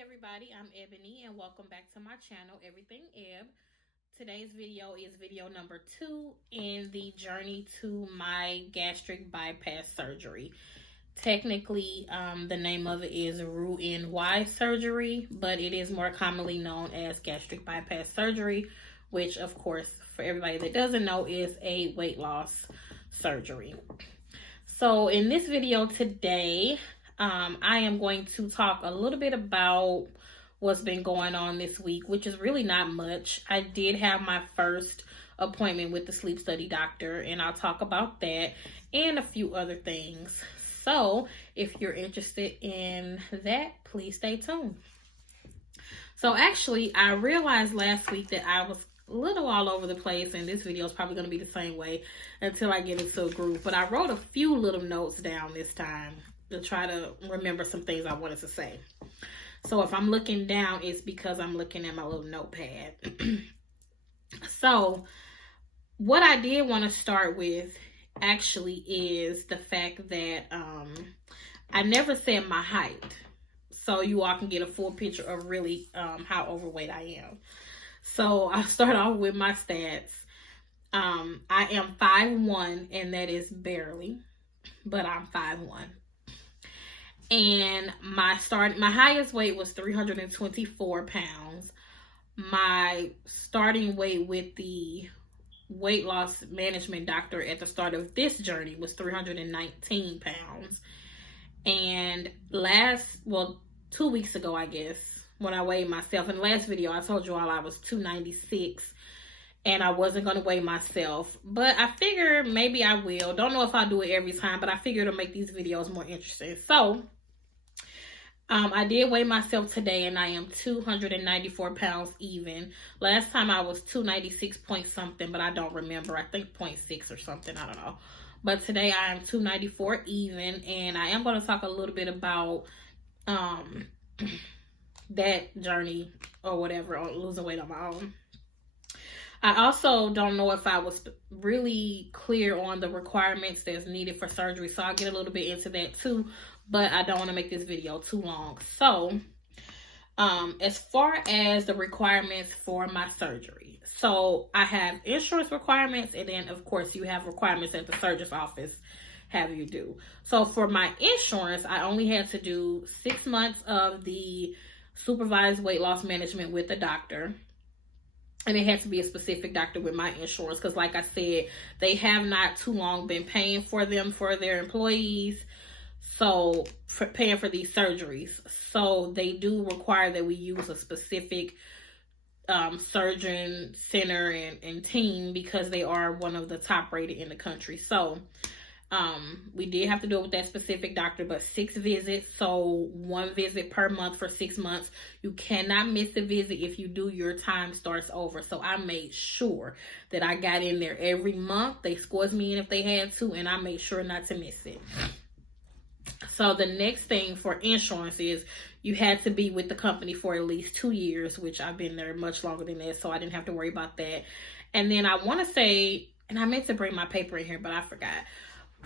everybody, I'm Ebony and welcome back to my channel, Everything Eb. Today's video is video number 2 in the journey to my gastric bypass surgery. Technically, the name of it is Roux-en-Y surgery, but it is more commonly known as gastric bypass surgery, which of course, for everybody that doesn't know, is a weight loss surgery. So in this video today, I am going to talk a little bit about what's been going on this week, which is really not much. I did have my first appointment with the sleep study doctor, and I'll talk about that and a few other things. So if you're interested in that, please stay tuned. So actually, I realized last week that I was a little all over the place, and this video is probably going to be the same way until I get into a groove. But I wrote a few little notes down this time to try to remember some things I wanted to say. So if I'm looking down, it's because I'm looking at my little notepad. So what I did want to start with actually is the fact that I never said my height, so you all can get a full picture of really how overweight I am. So I'll start off with my stats. I am 5'1", and that is barely, but I'm 5'1". And my highest weight was 324 pounds. My starting weight with the weight loss management doctor at the start of this journey was 319 pounds. And 2 weeks ago, I guess, when I weighed myself, in the last video, I told you all I was 296 and I wasn't going to weigh myself, but I figure maybe I will. Don't know if I'll do it every time, but I figure it'll make these videos more interesting. So I did weigh myself today, and I am 294 pounds even. Last time I was 296 point something, but I don't remember. I think 0.6 or something. I don't know. But today I am 294 even, and I am going to talk a little bit about that journey or whatever on losing weight on my own. I also don't know if I was really clear on the requirements that's needed for surgery, so I'll get a little bit into that too, but I don't want to make this video too long. So as far as the requirements for my surgery, so I have insurance requirements, and then of course you have requirements at the surgeon's office have you do. So for my insurance, I only had to do 6 months of the supervised weight loss management with the doctor. And it had to be a specific doctor with my insurance, because like I said, they have not too long been paying for them for their employees, so paying for these surgeries. So they do require that we use a specific surgeon center and team, because they are one of the top rated in the country. So we did have to do it with that specific doctor, but 6 visits, so 1 visit per month for 6 months. You cannot miss a visit. If you do, your time starts over. So I made sure that I got in there every month. They squeezed me in if they had to, and I made sure not to miss it. So the next thing for insurance is you had to be with the company for at least 2 years, which I've been there much longer than that, so I didn't have to worry about that. And then I want to say, and I meant to bring my paper in here, but I forgot.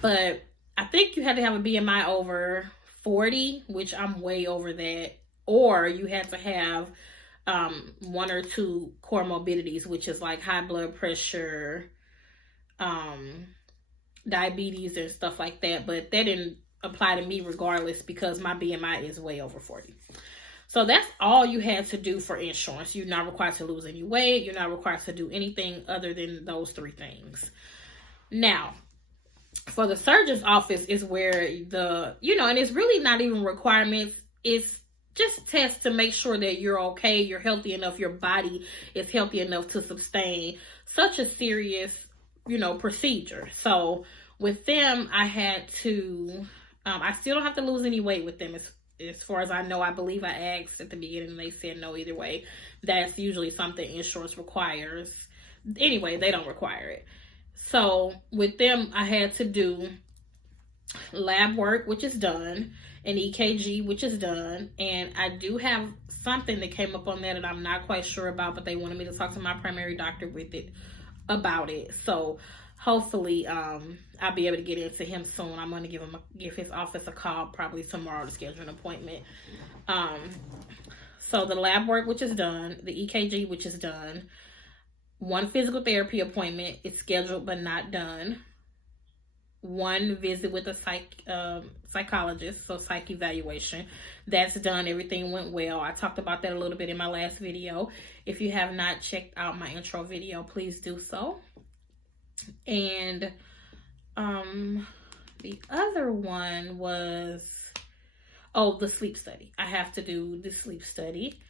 But I think you had to have a BMI over 40, which I'm way over that. Or you had to have 1 or 2 comorbidities, which is like high blood pressure, diabetes and stuff like that. But that didn't apply to me regardless, because my BMI is way over 40. So that's all you had to do for insurance. You're not required to lose any weight. You're not required to do anything other than those 3 things. Now, for the surgeon's office is where and it's really not even requirements. It's just tests to make sure that you're okay, you're healthy enough, your body is healthy enough to sustain such a serious, procedure. So with them, I had to, I still don't have to lose any weight with them. As far as I know, I believe I asked at the beginning and they said no either way. That's usually something insurance requires. Anyway, they don't require it. So with them, I had to do lab work, which is done, an EKG, which is done. And I do have something that came up on that I'm not quite sure about, but they wanted me to talk to my primary doctor about it. So hopefully I'll be able to get into him soon. I'm going to give his office a call probably tomorrow to schedule an appointment. So the lab work, which is done, the EKG, which is done, one physical therapy appointment is scheduled but not done, one visit with a psychologist, so psych evaluation, that's done. Everything went well. I talked about that a little bit in my last video. If you have not checked out my intro video, please do so. And the other one was, the sleep study. I have to do the sleep study,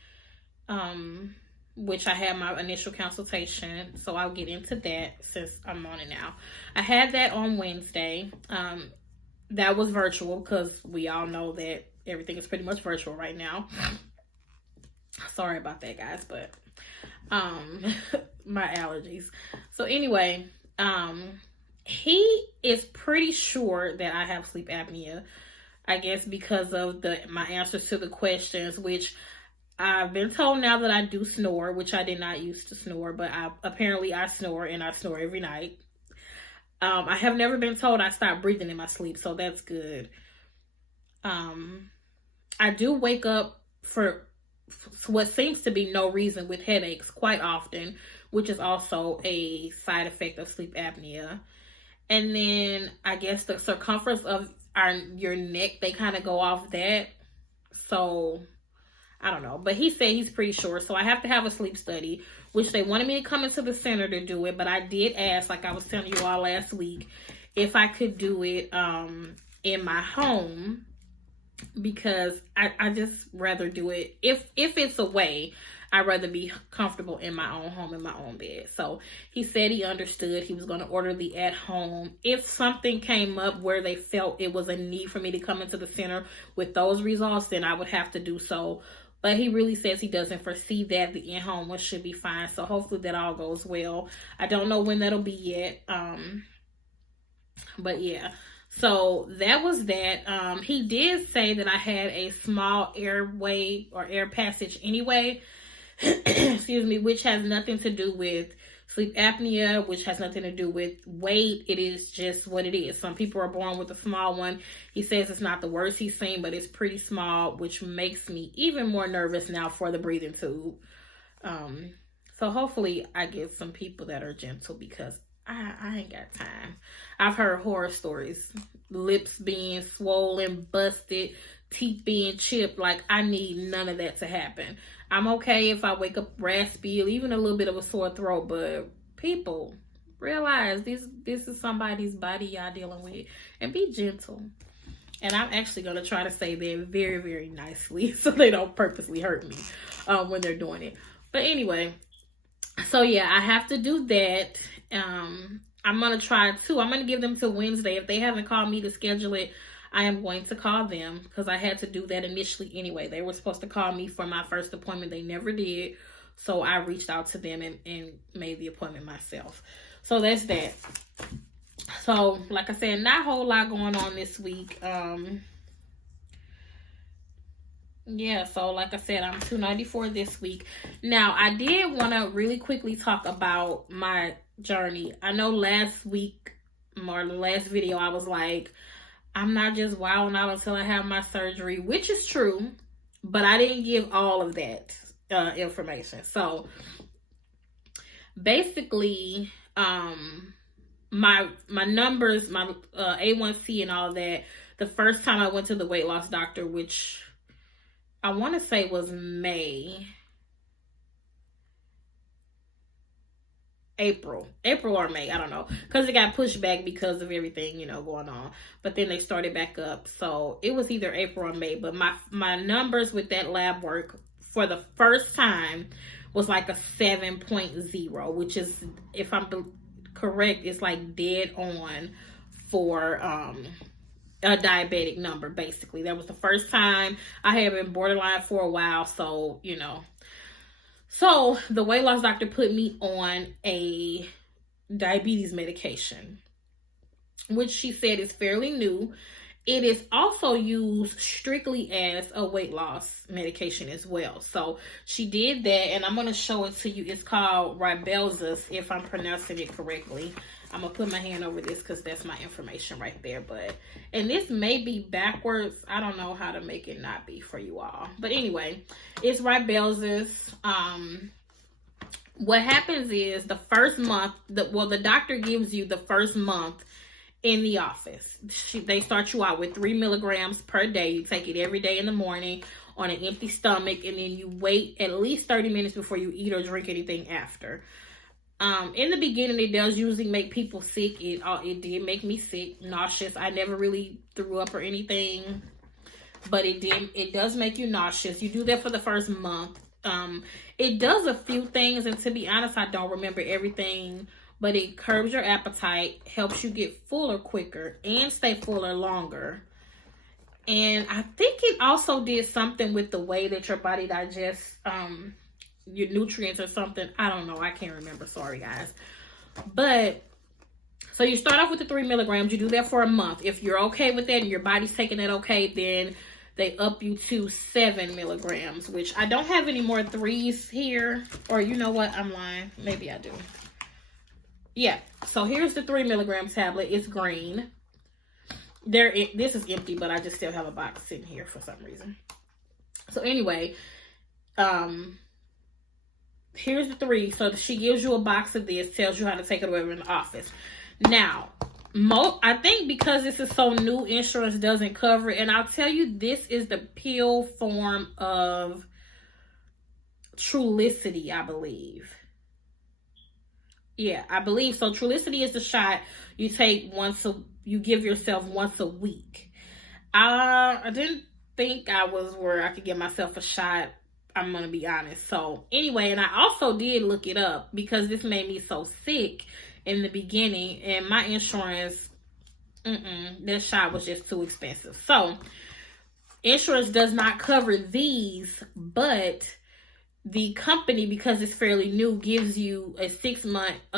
which I had my initial consultation, so I'll get into that since I'm on it now. I had that on Wednesday. That was virtual because we all know that everything is pretty much virtual right now. Sorry about that, guys, but my allergies. So anyway, he is pretty sure that I have sleep apnea, I guess because of my answers to the questions, which I've been told now that I do snore, which I did not used to snore, but apparently I snore, and I snore every night. I have never been told I stopped breathing in my sleep, so that's good. I do wake up for what seems to be no reason with headaches quite often, which is also a side effect of sleep apnea. And then I guess the circumference of your neck, they kind of go off that. So I don't know, but he said he's pretty sure. So I have to have a sleep study, which they wanted me to come into the center to do it. But I did ask, like I was telling you all last week, if I could do it in my home, because I just rather do it. If it's away, I'd rather be comfortable in my own home, in my own bed. So he said he understood. He was going to order the at home. If something came up where they felt it was a need for me to come into the center with those results, then I would have to do so. But he really says he doesn't foresee that. The in-home one should be fine. So hopefully that all goes well. I don't know when that'll be yet. But yeah. So that was that. He did say that I had a small airway or air passage anyway. Excuse me, which has nothing to do with sleep apnea, which has nothing to do with weight. It is just what it is. Some people are born with a small one. He says it's not the worst he's seen, but it's pretty small, which makes me even more nervous now for the breathing tube. So hopefully I get some people that are gentle, because I ain't got time. I've heard horror stories, lips being swollen, busted, teeth being chipped. Like, I need none of that to happen. I'm okay if I wake up raspy or even a little bit of a sore throat, but people, realize this is somebody's body y'all dealing with, and be gentle. And I'm actually going to try to say that very, very nicely so they don't purposely hurt me when they're doing it. But anyway, so yeah, I have to do that. I'm going to try too. I'm going to give them till Wednesday. If they haven't called me to schedule it, I am going to call them, because I had to do that initially anyway. They were supposed to call me for my first appointment. They never did. So I reached out to them and made the appointment myself. So that's that. So like I said, not a whole lot going on this week. Yeah, so like I said, I'm 294 this week. Now, I did want to really quickly talk about my journey. I know last week, or the last video, I was like, I'm not just wilding out until I have my surgery, which is true, but I didn't give all of that information. So basically, my numbers, my A1C and all that, the first time I went to the weight loss doctor, which I want to say was April or May, I don't know, because it got pushed back because of everything, going on, but then they started back up. So it was either April or May, but my numbers with that lab work for the first time was like a 7.0, which is, if I'm correct, it's like dead on for a diabetic number. Basically, that was the first time. I had been borderline for a while, so So the weight loss doctor put me on a diabetes medication, which she said is fairly new. It is also used strictly as a weight loss medication as well. So she did that, and I'm going to show it to you. It's called Rybelsus, if I'm pronouncing it correctly. I'm gonna put my hand over this because that's my information right there. But, and this may be backwards. I don't know how to make it not be for you all. But anyway, it's Rybelsus. What happens is the first month, the doctor gives you the first month in the office. They start you out with 3 milligrams per day. You take it every day in the morning on an empty stomach, and then you wait at least 30 minutes before you eat or drink anything after. In the beginning, it does usually make people sick. It did make me sick, nauseous. I never really threw up or anything, but it does make you nauseous. You do that for the first month. It does a few things, and to be honest, I don't remember everything, but it curbs your appetite, helps you get fuller quicker, and stay fuller longer. And I think it also did something with the way that your body digests your nutrients or something. I don't know. I can't remember. Sorry, guys. But, so you start off with the 3 milligrams. You do that for a month. If you're okay with that and your body's taking that okay, then they up you to 7 milligrams, which I don't have any more 3s here. Or you know what? I'm lying. Maybe I do. Yeah. So here's the 3 milligram tablet. It's green. This is empty, but I just still have a box sitting here for some reason. So anyway, here's the 3. So she gives you a box of this, tells you how to take it over in the office. Now, I think because this is so new, insurance doesn't cover it. And I'll tell you, this is the pill form of Trulicity, I believe. Yeah, I believe so. Trulicity is the shot you take you give yourself once a week. I didn't think I was where I could give myself a shot, I'm going to be honest. So anyway, and I also did look it up because this made me so sick in the beginning, and my insurance, that shot was just too expensive. So insurance does not cover these, but the company, because it's fairly new, gives you a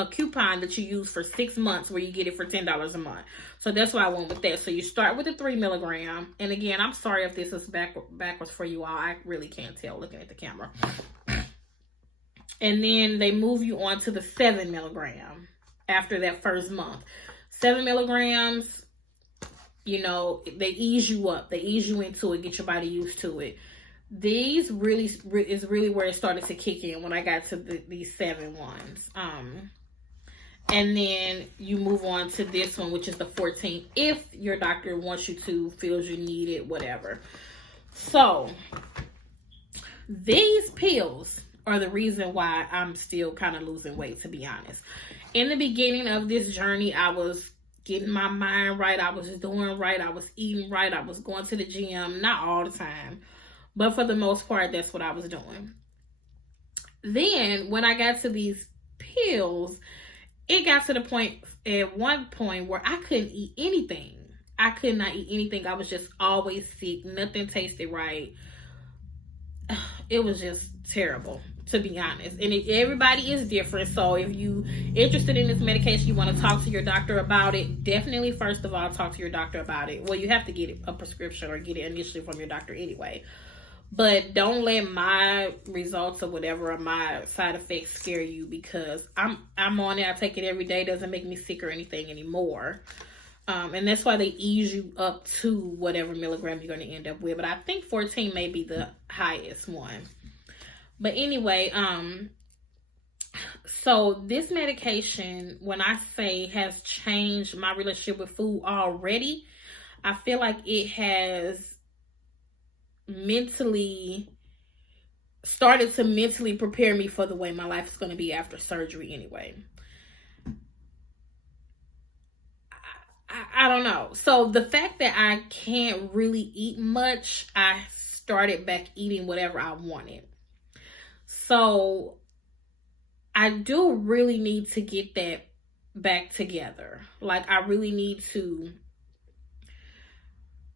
coupon that you use for 6 months where you get it for $10 a month. So that's why I went with that. So you start with the 3 milligram. And again, I'm sorry if this is backwards for you all. I really can't tell looking at the camera. And then they move you on to the 7 milligram after that first month. 7 milligrams, you know, they ease you up. They ease you into it, get your body used to it. These is really where it started to kick in when I got to these 7 ones. And then you move on to this one, which is the 14, if your doctor wants you to, feels you need it, whatever. So these pills are the reason why I'm still kind of losing weight, to be honest. In the beginning of this journey, I was getting my mind right. I was doing right. I was eating right. I was going to the gym, not all the time, but for the most part, that's what I was doing. Then when I got to these pills, it got to the point at one point where I couldn't eat anything. I could not eat anything. I was just always sick. Nothing tasted right. It was just terrible, to be honest. And everybody is different. So if you interested in this medication, you want to talk to your doctor about it, definitely, first of all, talk to your doctor about it. Well, you have to get a prescription or get it initially from your doctor anyway. But don't let my results or whatever, or my side effects scare you, because I'm on it. I take it every day. It doesn't make me sick or anything anymore. And that's why they ease you up to whatever milligram you're going to end up with. But I think 14 may be the highest one. But anyway, so this medication, when I say has changed my relationship with food already, I feel like it has started to mentally prepare me for the way my life is going to be after surgery anyway. I don't know. So the fact that I can't really eat much, I started back eating whatever I wanted. So I do really need to get that back together. Like, I really need to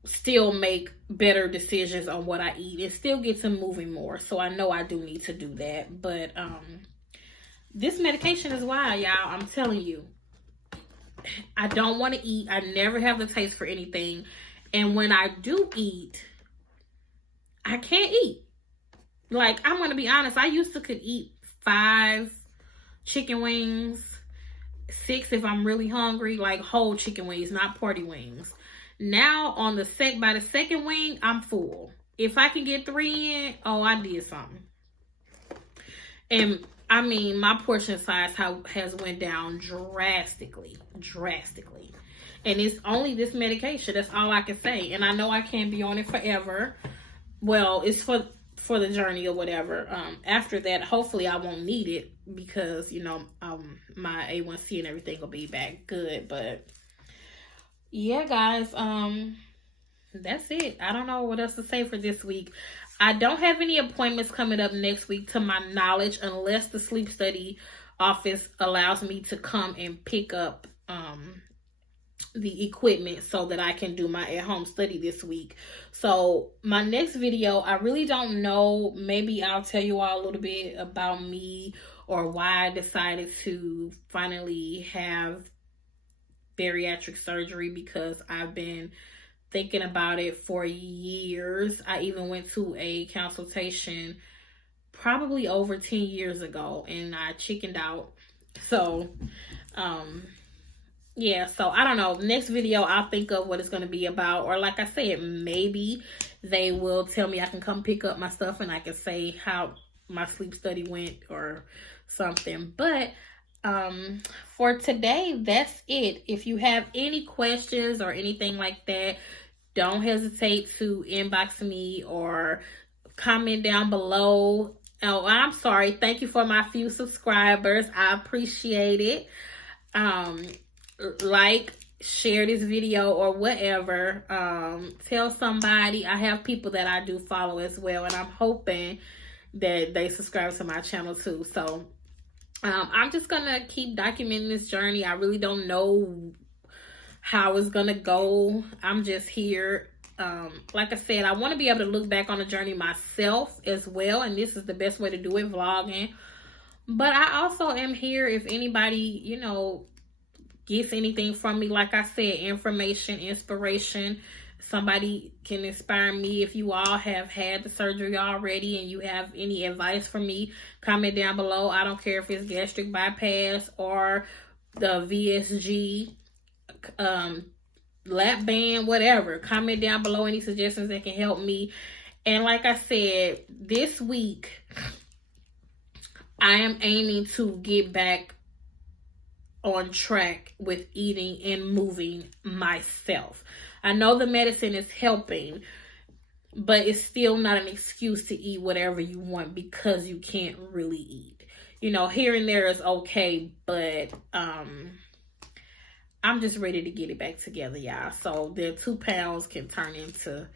still make better decisions on what I eat and still get to moving more. So I know I do need to do that. But this medication is wild, y'all. I'm telling you. I don't want to eat. I never have the taste for anything. And when I do eat, I can't eat. Like, I'm going to be honest. I used to could eat 5 chicken wings 6 if I'm really hungry, like whole chicken wings, not party wings. Now on the by the second wing, I'm full. If I can get 3 in, oh, I did something. And I mean, my portion size has went down drastically. And it's only this medication. That's all I can say. And I know I can't be on it forever. Well, it's for the journey or whatever. After that, hopefully I won't need it because, you know, my A1C and everything will be back good. But yeah, guys, that's it. I don't know what else to say for this week. I don't have any appointments coming up next week to my knowledge, unless the sleep study office allows me to come and pick up the equipment so that I can do my at-home study this week. So my next video, I really don't know. Maybe I'll tell you all a little bit about me or why I decided to finally have bariatric surgery, because I've been thinking about it for years. I even went to a consultation probably over 10 years ago and I chickened out. So, yeah, so I don't know. Next video, I'll think of what it's going to be about. Or like I said, maybe they will tell me I can come pick up my stuff and I can say how my sleep study went or something. But for today, that's it. If you have any questions or anything like that, don't hesitate to inbox me or comment down below. Oh, I'm sorry. Thank you for my few subscribers. I appreciate it. Like, share this video or whatever. Tell somebody. I have people that I do follow as well, and I'm hoping that they subscribe to my channel too. So I'm just gonna keep documenting this journey. I really don't know how it's gonna go. I'm just here. Like I said, I want to be able to look back on the journey myself as well, and this is the best way to do it, vlogging. But I also am here if anybody, you know, gets anything from me. Like I said, information, inspiration. Somebody can inspire me. If you all have had the surgery already and you have any advice for me, comment down below. I don't care if it's gastric bypass or the VSG, lap band, whatever. Comment down below any suggestions that can help me. And like I said, this week I am aiming to get back on track with eating and moving myself. I know the medicine is helping, but it's still not an excuse to eat whatever you want because you can't really eat. You know, here and there is okay, but I'm just ready to get it back together, y'all. So the 2 pounds can turn into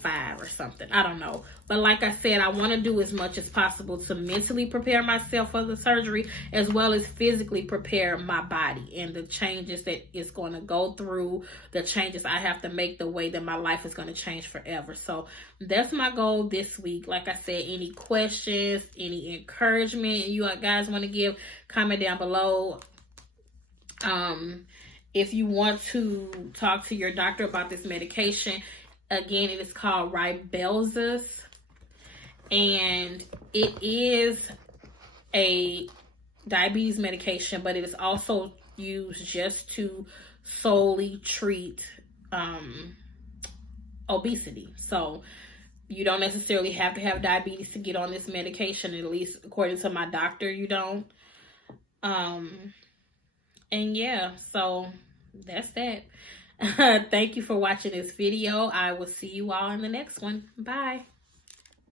5 or something. I don't know. But like I said, I want to do as much as possible to mentally prepare myself for the surgery, as well as physically prepare my body and the changes that it's going to go through, the changes I have to make, the way that my life is going to change forever. So that's my goal this week. Like I said, any questions, any encouragement you guys want to give, comment down below. If you want to talk to your doctor about this medication, again, it is called Rybelsus, and it is a diabetes medication, but it is also used just to solely treat obesity. So you don't necessarily have to have diabetes to get on this medication, at least according to my doctor, you don't. And yeah, so that's that. Thank you for watching this video. I will see you all in the next one. Bye.